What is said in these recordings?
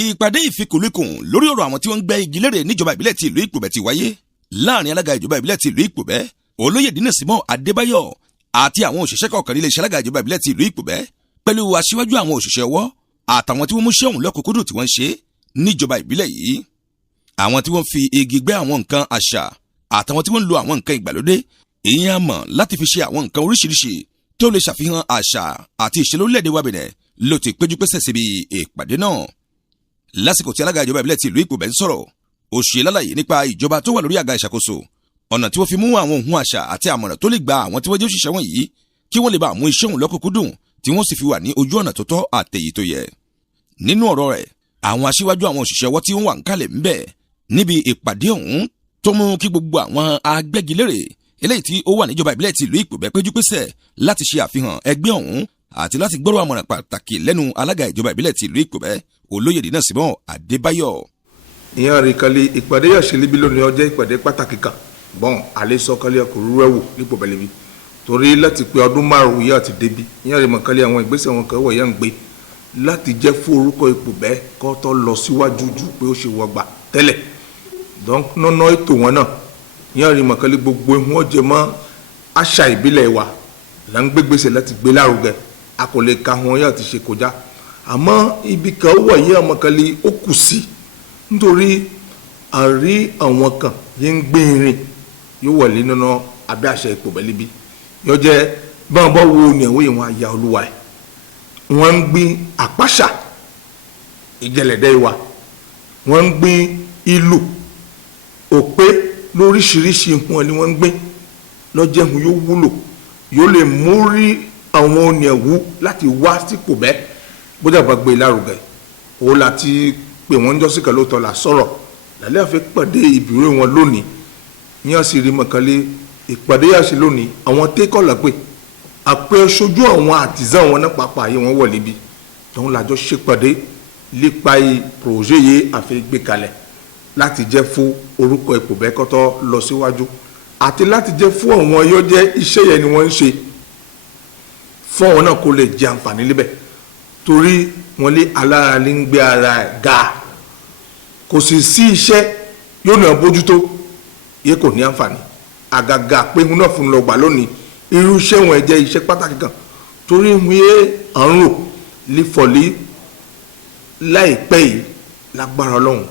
ìpàdé ìfikùnlukùn lórí ọ̀rọ̀ àwọn tí wọ́n ń gbẹ́ igi lérè níjọba ìbílẹ̀ ti ìlú Ìpòbẹ́ ti wáyé láàrin alága ìjọba ìbílẹ̀ ti ìlú Ìpòbẹ́ olóyè Dínàsímọ́ Adébáyọ̀ àti àwọn òṣìṣẹ́ kọ̀ọ̀kan nílé iṣẹ́ alága ìjọba ìbílẹ̀ ti ìlú Ìpòbẹ́ pẹ̀lú aṣíwájú àwọn òṣìṣẹ́ ọwọ́ àtàwọn tí wọ́n mú iṣẹ́ ọ̀hún lọ́kùnkúndùn tí wọ́n ń ṣe níjọba ìbílẹ̀ yìí. Àwọn tí wọ́n fi igi gbẹ́ àwọn nǹkan àṣà àtàwọn tí wọ́n ń lo àwọn nǹkan ìgbàlódé ìyẹn àmọ́ láti fi ṣe àwọn nǹkan oríṣiríṣi tó lè ṣàfihàn àṣà àti ìṣẹ̀lẹ̀ orílẹ̀-èdè wa Bẹ̀nẹ̀ ló ti péjú pésẹ̀ síbi ìpàdé náà. Lásìkò tí alága ìjọba ìbílẹ̀ ti ìlú Ìpòbẹ́ ń sọ̀rọ̀ ó ṣe lálàyé nípa ìjọba tó wà lórí àga ìṣàkóso ọ̀nà tí wọ́n fi mú àwọn ohun àṣà àti àmọ̀ràn tó lè gba àwọn tí wọ́n jẹ́ òṣìṣẹ́ wọ̀nyí kí wọ́n lè bá mú iṣẹ́ òun lọ́kùnkúndùn tí wọ́n sì fi wà ní ojú ọ̀nà tó tọ́ àtèyí tó yẹ. Nínú ọ̀rọ̀ rẹ̀ àwọn aṣíwájú àwọn òṣìṣẹ́ ọwọ́ tí wọ́n wà ń kalẹ̀ ń bẹ̀ níbi ìpàdé ọ̀hún tó mú kí gbogbo àwọn agbẹ́gilére eléyìí tí ó wà níjọba ìbílẹ̀ ti ìlú Ìpòbẹ́ péjú pésẹ̀ láti ṣe àfihàn ẹgbẹ́ ọ̀hún àti láti gbọ́rọ̀ àmọ̀ràn pàtàkì lẹ́nu alága ìjọba ìbílẹ̀ ti ìlú Ìpòbẹ́ olóyè Dínàsímọ́ Adébáyọ̀. ìyẹn àríkàlẹ̀ ìpàdé yàṣẹ́lẹ́bí lónìí ọjọ́ ìpàdé pàtàkì kan bọ́n alẹ́ sọ́kàlẹ̀ ọkùnrin rẹ̀ wò nípòbẹ́ lẹ́bi torí láti pé ọdún márùn-ún yà ti débi ìyẹn àrímọ̀kàlẹ̀ àwọn ìgbésẹ̀ wọn kan wọ̀ yẹn ń gbé láti jẹ́ fún orúkọ Ìpòbẹ́ kó tó lọ síwájú ju pé ó ṣe wọgbà tẹ́lẹ̀ nọ́nà ètò wọn náà ìyẹn àrímọ̀kàlẹ̀ gbogbo wọn jẹ mọ́ àṣà ìbílẹ̀ wa là ń gbégbèsè láti gbé lárugẹ a kò lè ka wọn yà ti ṣe kọjá àmọ́ ibi kan wọ̀ yẹ ọmọkàlẹ̀ ó kù sí nítorí àrí àwọn kan yẹn ń gbé irin yóò wọlé nínú abẹ́ àṣẹ Ìpòbẹ́ líbi yóò jẹ́ báwọn bá wo ni ẹ̀wọ́ yìí wọn àyà olúwa ẹ̀ wọ́n ń gbin àpáṣà ìjẹ̀lẹ̀dẹ́ wa wọ́n ń gbin ìlù òpé lóríṣiríṣi wọn ni wọ́n ń gbin lọ́jẹ̀hun yóò wúlò yóò lè mú rí àwọn oníẹ̀wú láti wá sí Ìpòbẹ́ bójá bá gbé lárugẹ òun láti pè wọ́n jọ́sí kan lóòótọ́ là sọ̀rọ̀ lálẹ́ àfẹ́ pàdé ìbúrò wọn lónìí yíyan sì rí mọ̀kànlé ìpàdé yàṣẹ lónìí àwọn tẹ́kọ̀lá pé àpẹ ṣojú àwọn àtìzán wọn náà pàápàá yìí wọ́n wọlé bí tóun làjọ ṣèpàdé lépa pòròjé yìí àfẹ́ gbé kalẹ̀ láti jẹ́ fún orúkọ Ìpòbẹ́ kọ́tọ́ lọ síwájú àti láti jẹ́ fún àwọn yóò jẹ́ iṣẹ́ yẹn ni wọ́n ń ṣe fún àwọn náà kó lè jẹ àǹfààní níbẹ̀ torí wọ́n lé alára ní ń gbé ara ga kò sì sí iṣẹ́ yóò náà bójútó yẹ kò ní àǹfààní àgàgà pé wọn náà fún un lọ gbà lónìí irú iṣẹ́ wọn jẹ́ iṣẹ́ pàtàkì kan torí wọn yé àrùn lífọ̀lí láìpẹ́ yìí lágbára Ọlọ́run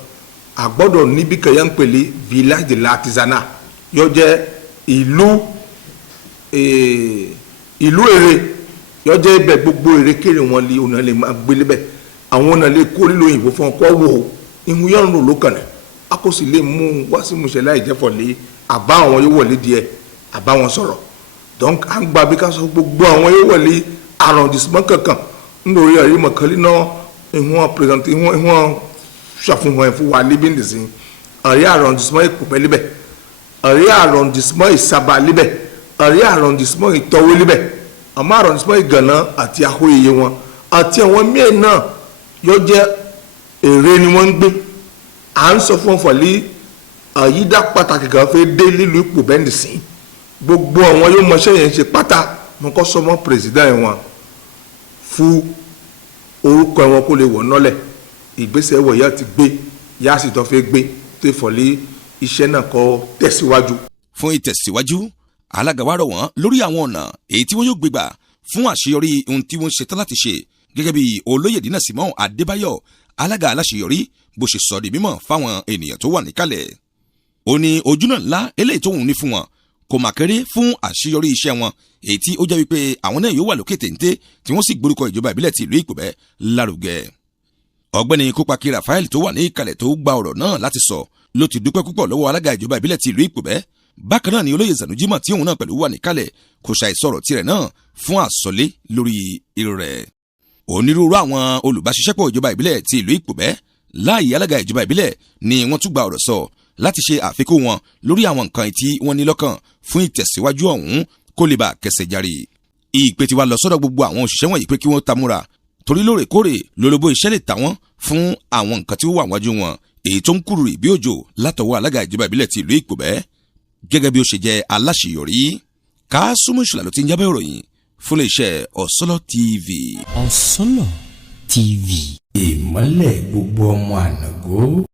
àgbọ́dọ̀ níbi kẹyà ń pèlè village de l'artisanat yóò jẹ́ ìlú èrè yóò jẹ́ ibẹ̀ gbogbo èrèkèrè wọn lé ọ̀nà lè máa gbélé bẹ̀ àwọn ọ̀nà lè kó lílo òyìnbó fún ọkọ̀ wò ó ìhun yọ̀rùn ló kàn náà a kò sì lè mú wá sí musẹ̀ láì jẹ́ fọ̀lé àbá àwọn yóò wọlé díẹ̀ àbá wọn sọ̀rọ̀ donc à ń gba bí ká sọ gbogbo àwọn yóò wọlé arrondissement kankan nítorí ẹ̀rí mọ̀kànlí náà ìwọ̀n présenté ìwọ̀n ṣàfihàn ẹ̀ fún wa níbí nìsín ẹ̀rí arrondissement Ìpòbẹ́ líbẹ̀ ẹ̀rí arrondissement Ìsàbà líbẹ̀ ẹ̀rí arrondissement Ìtọ́wé líbẹ̀ àmọ́ arrondissement Ìgànná àti Àhóyèyè wọn àti àwọn míì náà yóò jẹ́ èrè ni wọ́n ń gbé à ń sọ fún ọ̀fọ̀lì àyídá pàtàkì kan fẹ́ dé lílu Ìpòbẹ́ nìsín gbogbo àwọn yóò mọṣẹ́ yẹn ṣe pátá wọn kọ́ sọmọ president wọn fún orúkọ wọn kó lè wọ̀ nọ́lẹ̀ ìgbésẹ̀ wọ̀ yá ti gbé yá sì tó fẹ́ gbé tó ìfọ̀lì iṣẹ́ náà kó tẹ̀síwájú. fún ìtẹ̀síwájú alága wa rọ̀ wọ́n lórí àwọn ọ̀nà èyí tí wọ́n yóò gbégbà fún àṣeyọrí ohun tí wọ́n ṣetán láti ṣe gẹ́gẹ́ bí olóyè Dínàsímọ́ Adébáyọ̀ alága aláṣeyọrí bó ṣe sọ di mímọ̀ fáwọn ènìyàn tó wà níkàlẹ̀. ó ní ojúnà ńlá eléyìí tó wùn ní fún wọn kò mà kéré fún àṣeyọrí iṣẹ́ wọn èyí tí ó jẹ́ wípé àwọn náà yóò wà lókè téńté tí wọ́n sì gbórúkọ ìjọba ìbílẹ̀ ti ìlú Ìpòbẹ́ lárugẹ. ọ̀gbẹ́ni Kópakí Raphael tó wà ní ìkàlẹ̀ tó gba ọ̀rọ̀ náà láti sọ ló ti dúpẹ́ púpọ̀ lọ́wọ́ alága ìjọba ìbílẹ̀ ti ìlú Ìpòbẹ́. bákan náà ni olóyè Zanujima tí òun náà pẹ̀lú wà níkàlẹ̀ kò ṣàì sọ̀rọ̀ tirẹ̀ náà fún àsọlé lórí irú rẹ̀. onírúurú àwọn olùbáṣiṣẹ́pọ̀ ìjọba ìbílẹ̀ ti ìlú Ìpòbẹ́ láàyè alága ìjọba ìbílẹ̀ ni wọ́n tún gba ọ̀rọ̀ sọ láti ṣe àfikún wọn lórí àwọn nǹkan tí wọ́n ní lọ́kàn fún ìtẹ̀síwájú ọ̀hún kó lè bá kẹsẹ̀ járí. ìpè tí wàá lọ sọ́dọ̀ gbogbo àwọn òṣìṣẹ́ wọ̀nyí pé kí wọ́n tamúra torí lóòrèkóòrè lólobó iṣẹ́ lè ta wọ́n fún àwọn nǹkan tí ó wà wájú wọn èyí tó ń kúrú bí òjò látọwọ́ alága ìjọba ìbílẹ̀ ti ìlú Ìpòbẹ́ gẹ́gẹ́ bí ó ṣe jẹ́ aláṣeyọrí. Kásùmù Ìṣọ̀lá ló ti ń jábọ̀ ìròyìn fún iléeṣẹ́ Ọ̀sọ́lọ̀ TV. Ọ̀sọ́lọ̀ TV. ìmọ́lẹ̀ gbogbo ọmọ ànàgó.